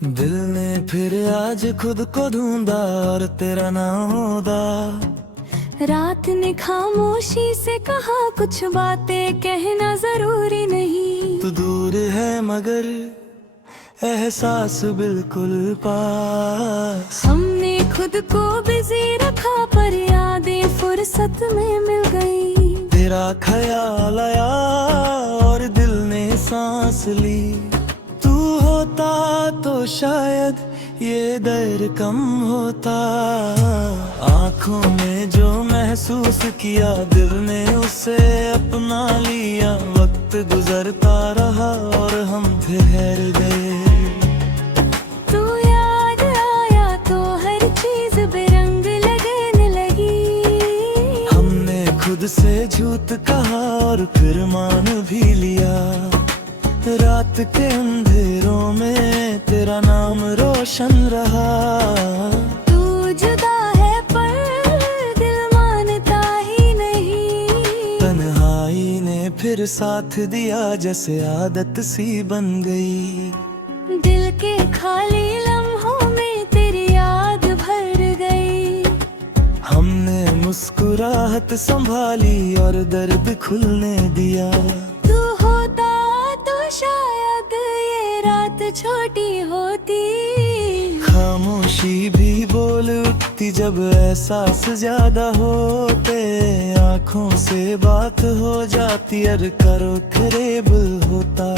दिल ने फिर आज खुद को ढूंढा और तेरा नाम होदा। रात ने खामोशी से कहा कुछ बातें कहना जरूरी नहीं। तू दूर है मगर एहसास बिल्कुल पास। हमने खुद को बिजी रखा पर यादें फुर्सत में मिल गई। तेरा ख्याल आया और दिल ने सांस ली। तू होता तो शायद ये दर्द कम होता। आँखों में जो महसूस किया दिल ने उसे अपना लिया। वक्त गुजरता रहा और हम ठहर गए। तू याद आया तो हर चीज बेरंग लगने लगी। हमने खुद से झूठ कहा और फिर मान भी लिया। रात के अंधेरों में तेरा नाम रोशन रहा। तू जुदा है पर दिल मानता ही नहीं। तन्हाई ने फिर साथ दिया जैसे आदत सी बन गई। दिल के खाली लम्हों में तेरी याद भर गई। हमने मुस्कुराहट संभाली और दर्द खुलने दिया। तू होता तो शायद ये रात छोटी होती। खामोशी भी बोल उठती जब एहसास ज्यादा होते। आँखों से बात हो जाती और करो करीबल होता।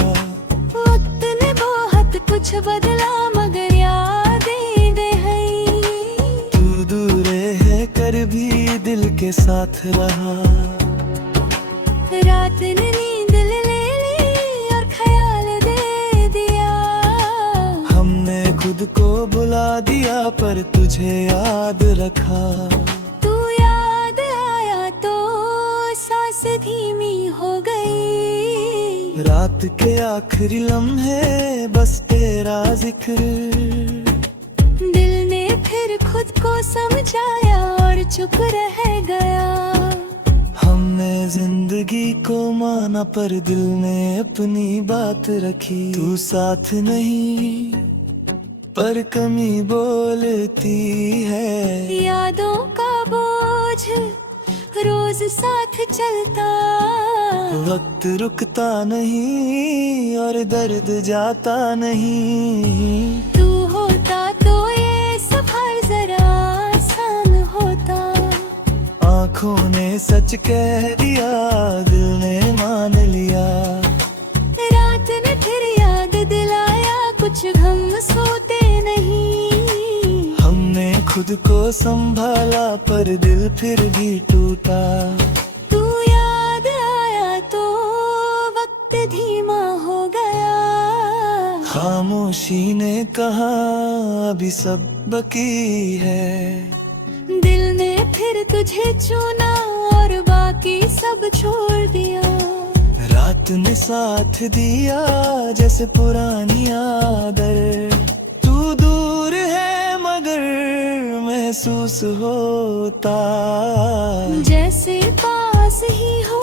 वक्त ने बहुत कुछ बदला मगर यादें हैं। तू दूर है कर भी दिल के साथ रहा। रात ने नींद ले ली और ख्याल दे दिया। हमने खुद को बुला दिया पर तुझे याद रखा। तू याद आया तो सांस धीमी हो गई। रात के आखिरी लम्हे बस तेरा जिक्र। दिल ने फिर खुद को समझाया और चुप रह गया। हमने जिंदगी को माना पर दिल ने अपनी बात रखी। तू साथ नहीं पर कमी बोलती है। यादों का बोझ रोज साथ चलता। वक्त रुकता नहीं और दर्द जाता नहीं। तू होता तो ये सफर जरा आसान होता। आँखों ने सच कह दिया दिल ने मान लिया। रात ने फिर याद दिलाया कुछ गम सोते नहीं। हमने खुद को संभाला पर दिल फिर भी टूटा। तू याद आया तो वक्त धीमा हो गया। खामोशी ने कहा अभी सब बाकी है। दिल ने फिर तुझे चुना और बाकी सब छोड़ दिया। रात ने साथ दिया जैसे पुरानी आदत। तू दूर है मगर महसूस होता। जैसे पास ही हो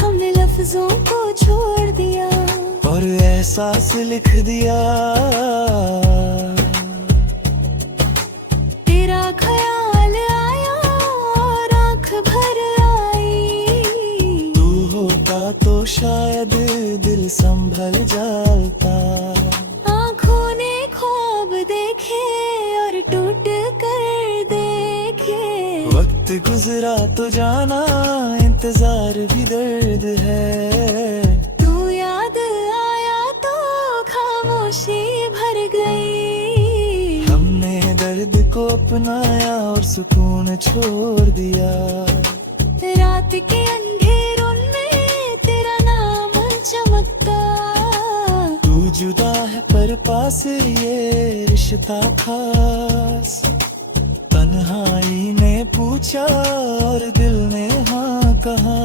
हमने लफ्जों को छोड़ दिया और एहसास लिख दिया। तेरा ख्याल आया और आँख भर आई। तू होता तो शायद दिल संभल जाता। आँखों ने ख्वाब देखे और टूट कर देखे। वक्त गुजरा तो जाना इंतजार भी दर्द है। तू याद आया तो खामोशी भर गई। हमने दर्द को अपनाया और सुकून छोड़ दिया। रात के अंधेरों में तेरा नाम चमकता। तू जुदा है पर पास ये रिश्ता खास। तन्हाई ने पूछा और दिल ने हाँ कहा।